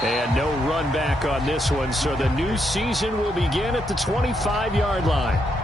And no run back on this one, so the new season will begin at the 25-yard line.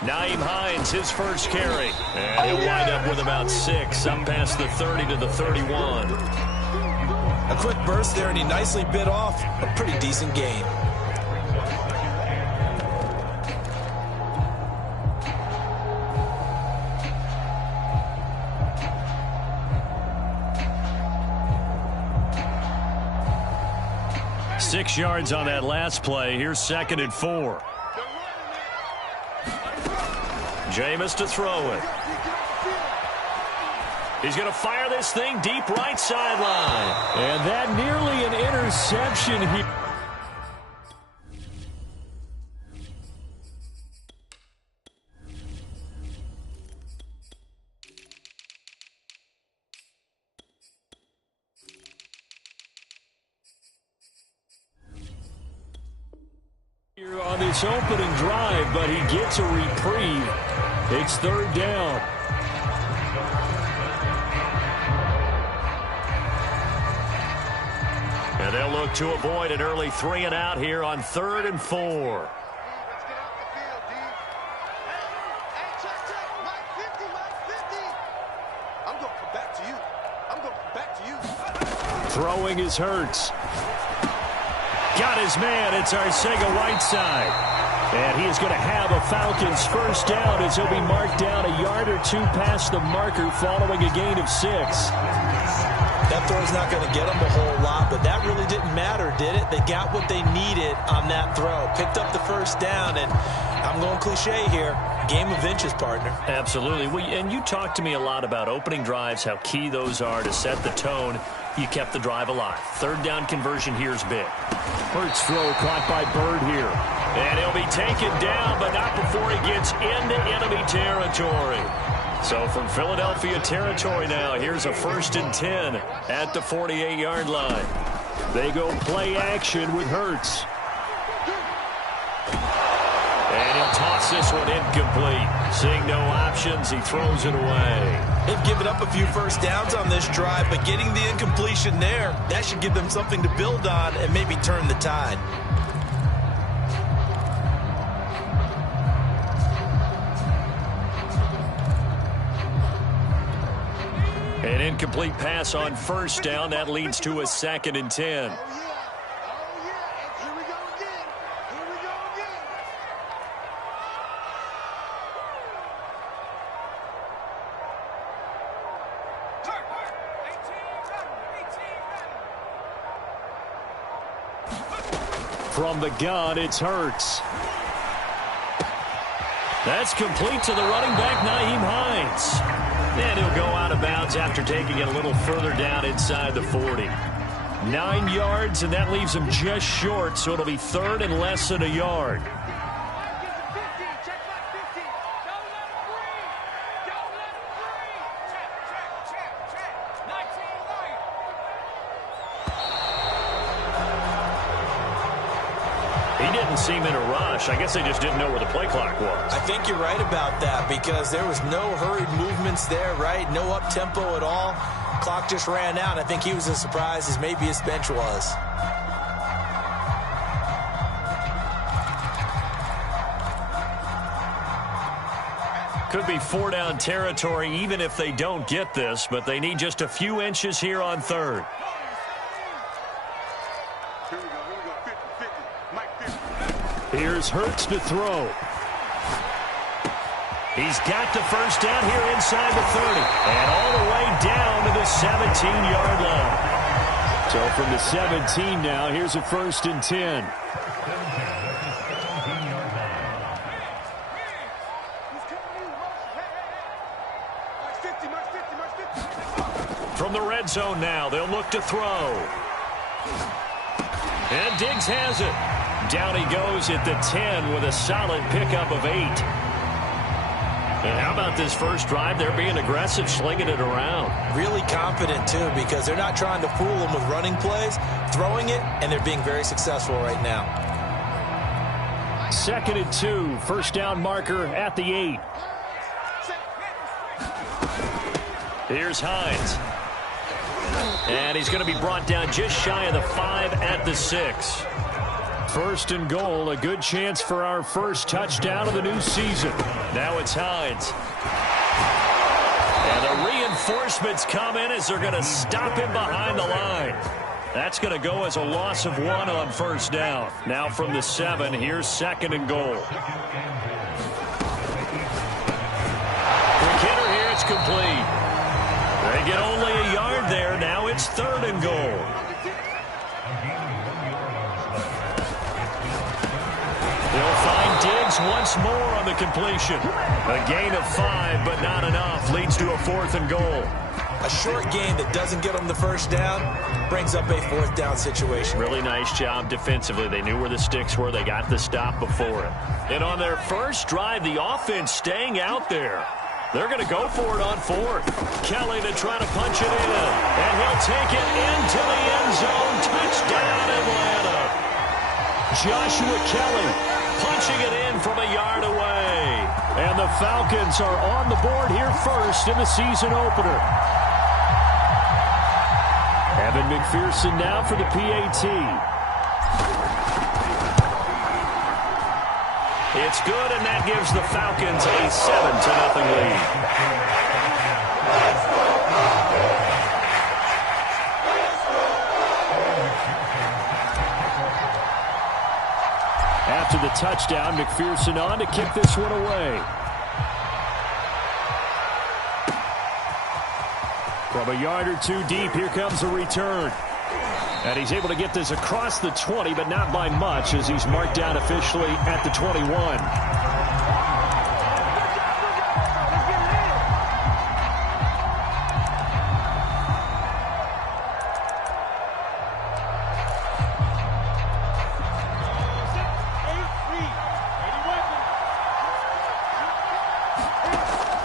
Nyheim Hines, his first carry. And he'll wind up with about 6, up past the 30 to the 31. A quick burst there, and he nicely bit off a pretty decent gain. Six yards on that last play. Here's 2nd and 4. Jameis to throw it. He's going to fire this thing deep right sideline. And that nearly an interception here on this opening drive, but he gets a reprieve. It's 3rd down. And they'll look to avoid an early 3 and out here on 3rd and 4. Throwing is Hurts. Got his man. It's Arcega-Whiteside. And he is going to have a Falcons first down as he'll be marked down a yard or 2 past the marker following a gain of 6. That throw's not going to get them a whole lot, but that really didn't matter, did it? They got what they needed on that throw. Picked up the first down, and I'm going cliche here. Game of inches, partner. Absolutely. And you talked to me a lot about opening drives, how key those are to set the tone. You kept the drive alive. 3rd down conversion here is big. Hurts throw caught by Bird here. And he'll be taken down, but not before he gets into enemy territory. So from Philadelphia territory now, here's a 1st and 10 at the 48-yard line. They go play action with Hurts. And he'll toss this one incomplete. Seeing no options, he throws it away. They've given up a few first downs on this drive, but getting the incompletion there, that should give them something to build on and maybe turn the tide. An incomplete pass on 1st down. That leads to a 2nd and 10. From the gun, it's Hurts. That's complete to the running back, Nyheim Hines. And he'll go out of bounds after taking it a little further down inside the 40. 9 yards, and that leaves him just short, so it'll be 3rd and less than a yard. He didn't seem in a rush. I guess they just didn't know where the play clock was. I think you're right about that because there was no hurried movements there, right? No up-tempo at all. Clock just ran out. I think he was as surprised as maybe his bench was. Could be 4-down territory even if they don't get this, but they need just a few inches here on 3rd. Here's Hurts to throw. He's got the first down here inside the 30. And all the way down to the 17-yard line. So from the 17 now, here's a 1st and 10. From the red zone now, they'll look to throw. And Diggs has it. Down he goes at the 10 with a solid pickup of 8. And how about this first drive? They're being aggressive, slinging it around. Really confident, too, because they're not trying to fool them with running plays, throwing it, and they're being very successful right now. 2nd and 2, first down marker at the 8. Here's Hines. And he's going to be brought down just shy of the 5 at the 6. 1st and goal, a good chance for our first touchdown of the new season. Now it's Hines. And the reinforcements come in as they're going to stop him behind the line. That's going to go as a loss of 1 on first down. Now from the 7, here's 2nd and goal. Quick hitter here, it's complete. They get only a yard there. Now it's 3rd and goal. They'll find Diggs once more on the completion. A gain of 5, but not enough. Leads to a 4th and goal. A short gain that doesn't get them the first down brings up a 4th down situation. Really nice job defensively. They knew where the sticks were. They got the stop before it. And on their first drive, the offense staying out there. They're going to go for it on 4th. Kelly to try to punch it in. And he'll take it into the end zone. Touchdown, Atlanta. Joshua Kelly punching it in from a yard away. And the Falcons are on the board here first in the season opener. Evan McPherson now for the PAT. It's good, and that gives the Falcons a 7-0 lead. After the touchdown, McPherson on to kick this one away. From a yard or 2 deep, here comes a return. And he's able to get this across the 20, but not by much, as he's marked down officially at the 21.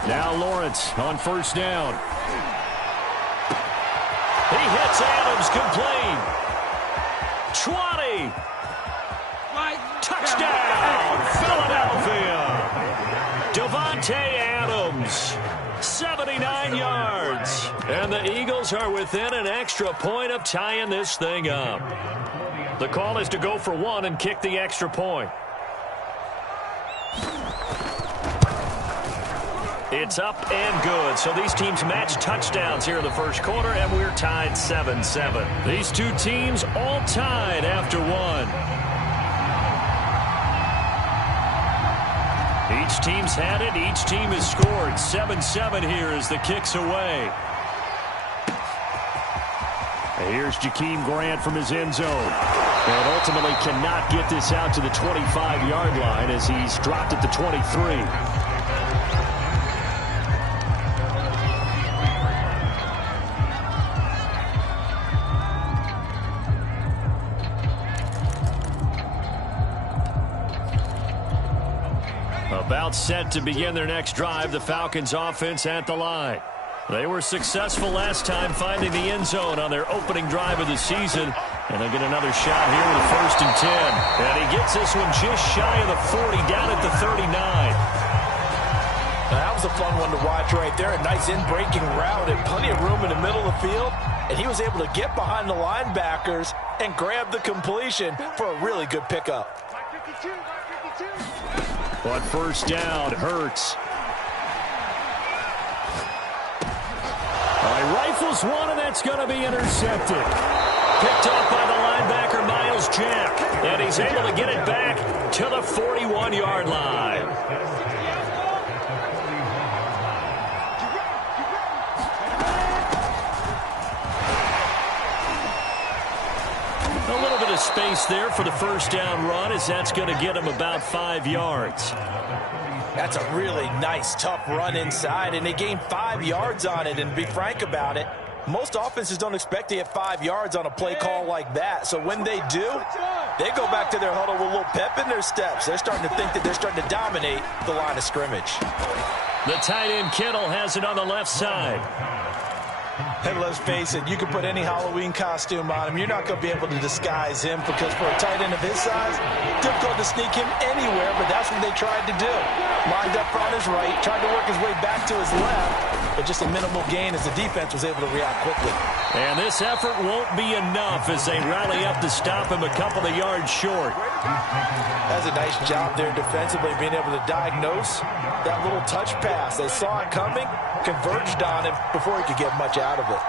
Now Lawrence on first down. He hits Adams, complete. 20. Touchdown, Philadelphia. Davante Adams, 79 yards. And the Eagles are within an extra point of tying this thing up. The call is to go for 1 and kick the extra point. It's up and good. So these teams match touchdowns here in the first quarter, and we're tied 7-7. These two teams all tied after 1. Each team's had it. Each team has scored. 7-7 here as the kick's away. Here's Jakeem Grant from his end zone. And ultimately cannot get this out to the 25-yard line as he's dropped at the 23. About set to begin their next drive, the Falcons offense at the line. They were successful last time finding the end zone on their opening drive of the season. And they'll get another shot here with a 1st and 10. And he gets this one just shy of the 40, down at the 39. Now, that was a fun one to watch right there. A nice in-breaking route and plenty of room in the middle of the field. And he was able to get behind the linebackers and grab the completion for a really good pickup. But first down, Hurts. He rifles one, and that's going to be intercepted. Picked off by the linebacker, Miles Jack. And he's able to get it back to the 41-yard line. A little bit of space there for the first down run, as that's going to get him about 5 yards. That's a really nice, tough run inside, and they gained 5 yards on it. And to be frank about it, Most offenses don't expect to get 5 yards on a play call like that. So when they do, they go back to their huddle with a little pep in their steps. They're starting to think that they're starting to dominate the line of scrimmage. The tight end Kittle has it on the left side. And let's face it, you can put any Halloween costume on him. You're not going to be able to disguise him because for a tight end of his size, difficult to sneak him anywhere, but that's what they tried to do. Lined up on his right, tried to work his way back to his left, but just a minimal gain as the defense was able to react quickly. And this effort won't be enough as they rally up to stop him a couple of yards short. That's a nice job there defensively, being able to diagnose that little touch pass. They saw it coming, converged on him before he could get much out of it.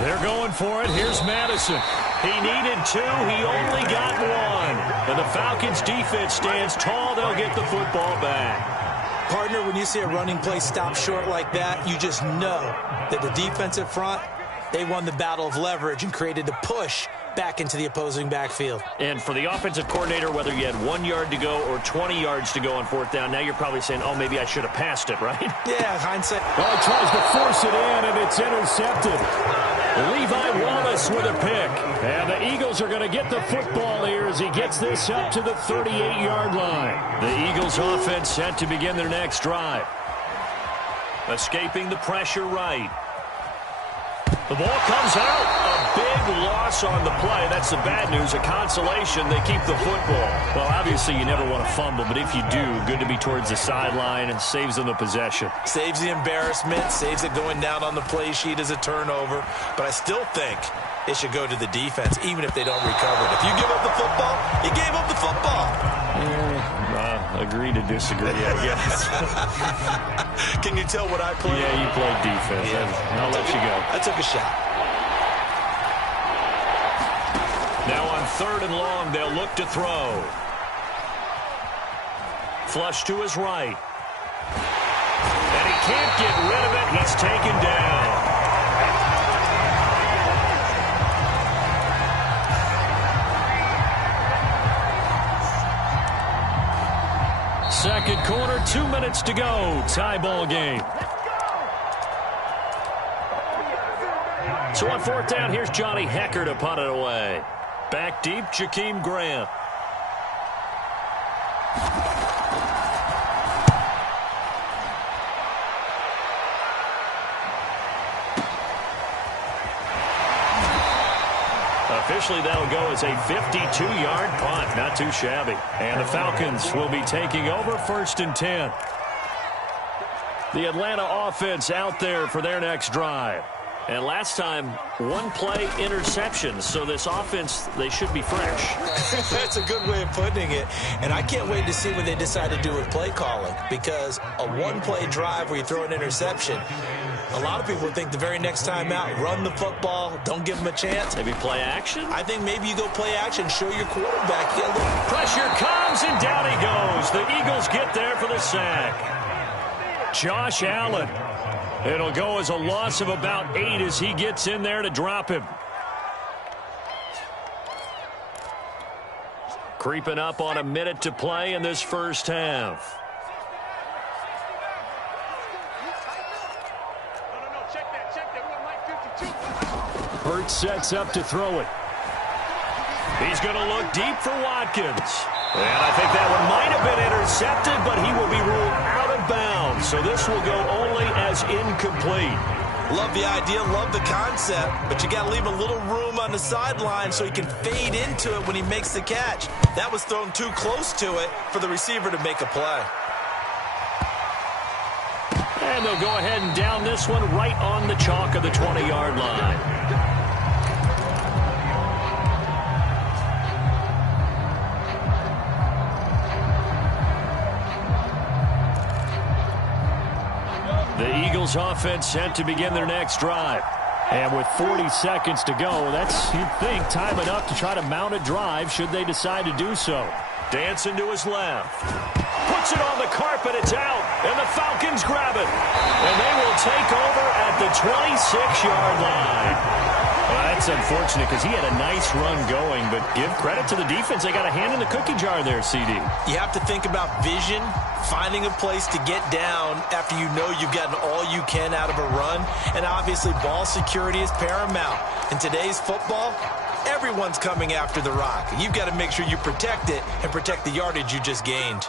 They're going for it. Here's Madison. He needed 2. He only got 1. And the Falcons defense stands tall. They'll get the football back. Partner, when you see a running play stop short like that, you just know that the defensive front, they won the battle of leverage and created the push back into the opposing backfield. And for the offensive coordinator, whether you had 1 yard to go or 20 yards to go on fourth down, now you're probably saying, oh, maybe I should have passed it, right? Yeah, hindsight. Well, he tries to force it in, and it's intercepted. Levi Wallace with a pick. And the Eagles are going to get the football here as he gets this up to the 38-yard line. The Eagles offense set to begin their next drive. Escaping the pressure right. The ball comes out. A big loss on the play. That's the bad news. A consolation, they keep the football. Well, obviously you never want to fumble, but if you do, good to be towards the sideline and saves them the possession. Saves the embarrassment, saves it going down on the play sheet as a turnover. But I still think it should go to the defense, even if they don't recover it. If you give up the football, you gave up the football. Agree to disagree, I guess. Can you tell what I played? Yeah, you played defense. Yeah. I'll let you go. I took a shot. Now on 3rd and long, they'll look to throw. Flush to his right. And he can't get rid of it. He's taken down. Second quarter, 2 minutes to go. Tie ball game. So on 4th down, here's Johnny Hekker to punt it away. Back deep, Jakeem Grant. Officially, that'll go as a 52-yard punt. Not too shabby. And the Falcons will be taking over 1st and 10. The Atlanta offense out there for their next drive. And last time, 1 play interception. So this offense, they should be fresh. That's a good way of putting it. And I can't wait to see what they decide to do with play calling. Because a 1-play drive where you throw an interception, a lot of people think the very next time out, run the football, don't give them a chance. Maybe play action? I think maybe you go play action, show your quarterback. Get a little... Pressure comes, and down he goes. The Eagles get there for the sack. Josh Allen. It'll go as a loss of about 8 as he gets in there to drop him. Creeping up on a minute to play in this first half. Hurts sets up to throw it. He's going to look deep for Watkins. And I think that one might have been intercepted, but he will be ruled out of bounds. So this will go only as incomplete. Love the idea, love the concept, but you got to leave a little room on the sideline so he can fade into it when he makes the catch. That was thrown too close to it for the receiver to make a play. And they'll go ahead and down this one right on the chalk of the 20-yard line. The Eagles offense set to begin their next drive. And with 40 seconds to go, that's, you'd think, time enough to try to mount a drive should they decide to do so. Dancing to his left. Puts it on the carpet, it's out, and the Falcons grab it. And they will take over at the 26-yard line. Well, that's unfortunate because he had a nice run going, but give credit to the defense. They got a hand in the cookie jar there, CD. You have to think about vision finding a place to get down after you know you've gotten all you can out of a run. And obviously, ball security is paramount. In today's football, everyone's coming after the rock. You've got to make sure you protect it and protect the yardage you just gained.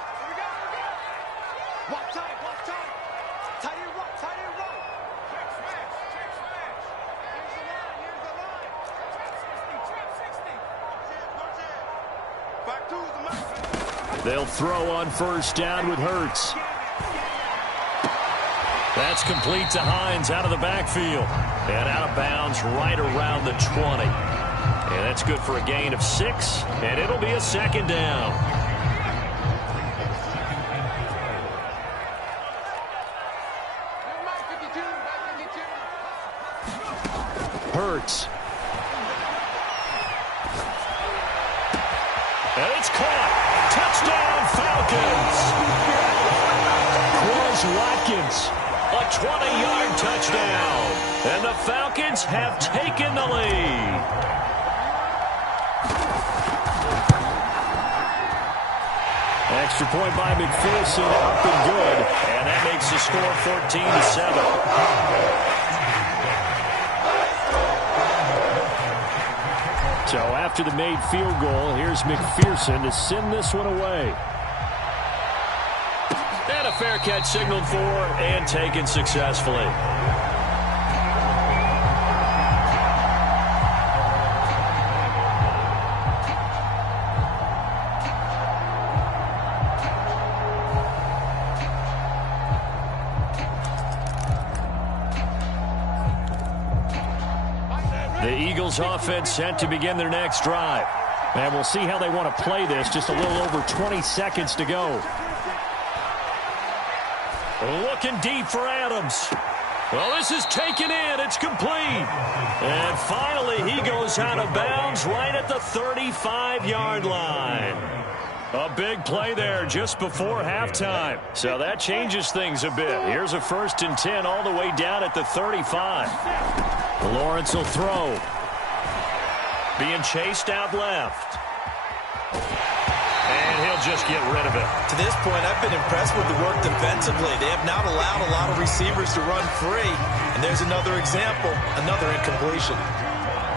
They'll throw on first down with Hurts. That's complete to Hines out of the backfield. And out of bounds right around the 20. And that's good for a gain of 6. And it'll be a second down. Hurts. And it's caught. Touchdown, Falcons. Quez Watkins, a 20-yard touchdown. And the Falcons have taken the lead. Extra point by McPherson, up and good. And that makes the score 14-7. So after the made field goal, here's McPherson to send this one away. And a fair catch signaled for and taken successfully. The Eagles offense set to begin their next drive. And we'll see how they want to play this. Just a little over 20 seconds to go. Looking deep for Adams. Well, this is taken in. It's complete. And finally, he goes out of bounds right at the 35-yard line. A big play there just before halftime. So that changes things a bit. Here's a 1st and 10 all the way down at the 35. Lawrence will throw. Being chased out left. And he'll just get rid of it. To this point, I've been impressed with the work defensively. They have not allowed a lot of receivers to run free. And there's another example, another incompletion.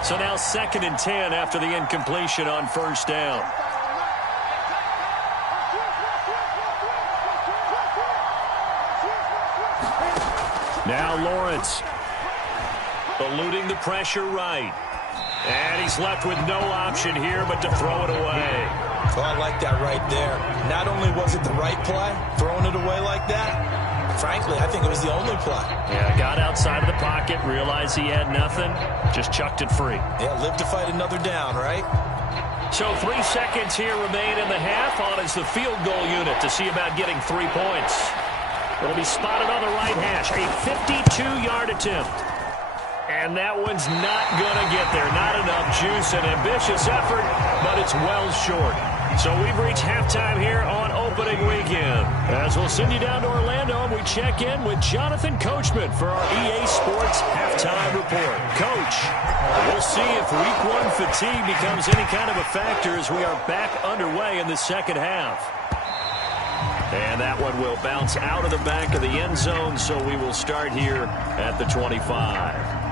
So now 2nd and 10 after the incompletion on first down. Now Lawrence. Eluding the pressure right. And he's left with no option here but to throw it away. Well, I like that right there. Not only was it the right play, throwing it away like that, frankly, I think it was the only play. Yeah, got outside of the pocket, realized he had nothing, just chucked it free. Yeah, live to fight another down, right? So 3 seconds here remain in the half. On is the field goal unit to see about getting 3 points. It'll be spotted on the right hash. A 52-yard attempt. And that one's not going to get there. Not enough juice. An ambitious effort, but it's well short. So we've reached halftime here on opening weekend. As we'll send you down to Orlando, and we check in with Jonathan Coachman for our EA Sports Halftime Report. Coach, we'll see if Week 1 fatigue becomes any kind of a factor as we are back underway in the second half. And that one will bounce out of the back of the end zone, so we will start here at the 25.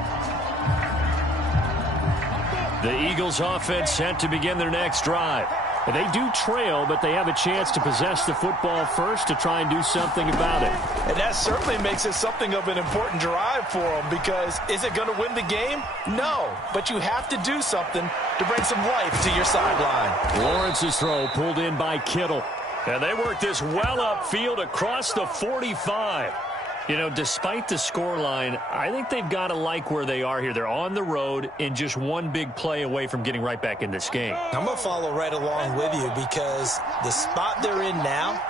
The Eagles offense set to begin their next drive. They do trail, but they have a chance to possess the football first to try and do something about it. And that certainly makes it something of an important drive for them, because is it going to win the game? No, but you have to do something to bring some life to your sideline. Lawrence's throw pulled in by Kittle. And they work this well upfield across the 45. You know, despite the scoreline, I think they've got to like where they are here. They're on the road and just one big play away from getting right back in this game. I'm going to follow right along with you, because the spot they're in now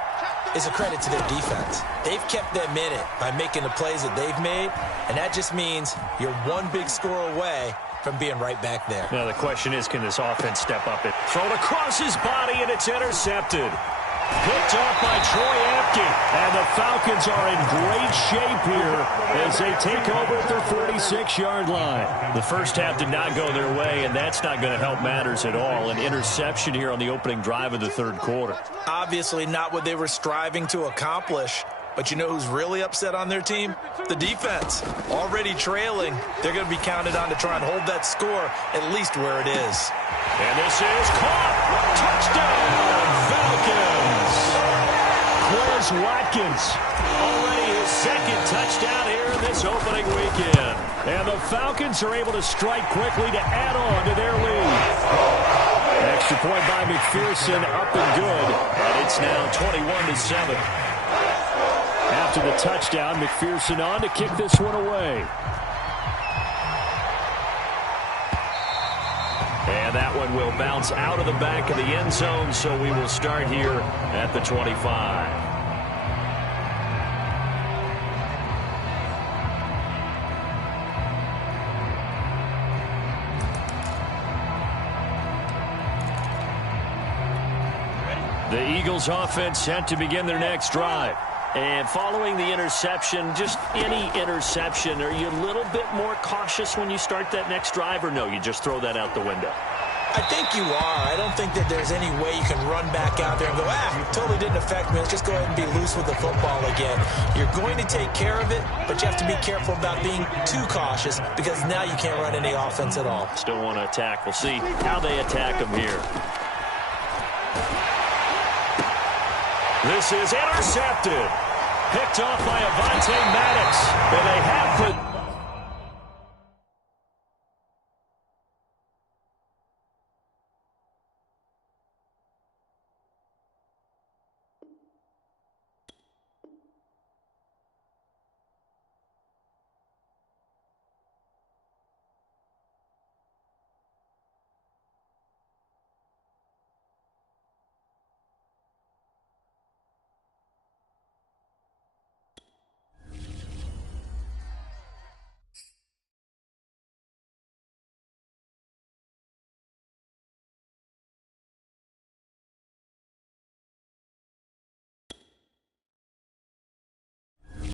is a credit to their defense. They've kept them in it by making the plays that they've made, and that just means you're one big score away from being right back there. Now the question is, can this offense step up it? Thrown across his body, and it's intercepted. Picked off by Troy Apke. And the Falcons are in great shape here as they take over at their 46-yard line. The first half did not go their way, and that's not going to help matters at all. An interception here on the opening drive of the third quarter. Obviously not what they were striving to accomplish. But you know who's really upset on their team? The defense. Already trailing. They're going to be counted on to try and hold that score at least where it is. And this is caught. Touchdown, Falcons. Quez Watkins. Already his second touchdown here in this opening weekend. And the Falcons are able to strike quickly to add on to their lead. Extra point by McPherson, up and good. And it's now 21-7. After the touchdown, McPherson on to kick this one away. And that one will bounce out of the back of the end zone, so we will start here at the 25. The Eagles offense set to begin their next drive. And following the interception, just any interception, are you a little bit more cautious when you start that next drive, or no, you just throw that out the window? I think you are. I don't think that there's any way you can run back out there and go, totally didn't affect me. Let's just go ahead and be loose with the football again. You're going to take care of it, but you have to be careful about being too cautious because now you can't run any offense at all. Still want to attack. We'll see how they attack them here. This is intercepted. Picked off by Avonte Maddox. And they have put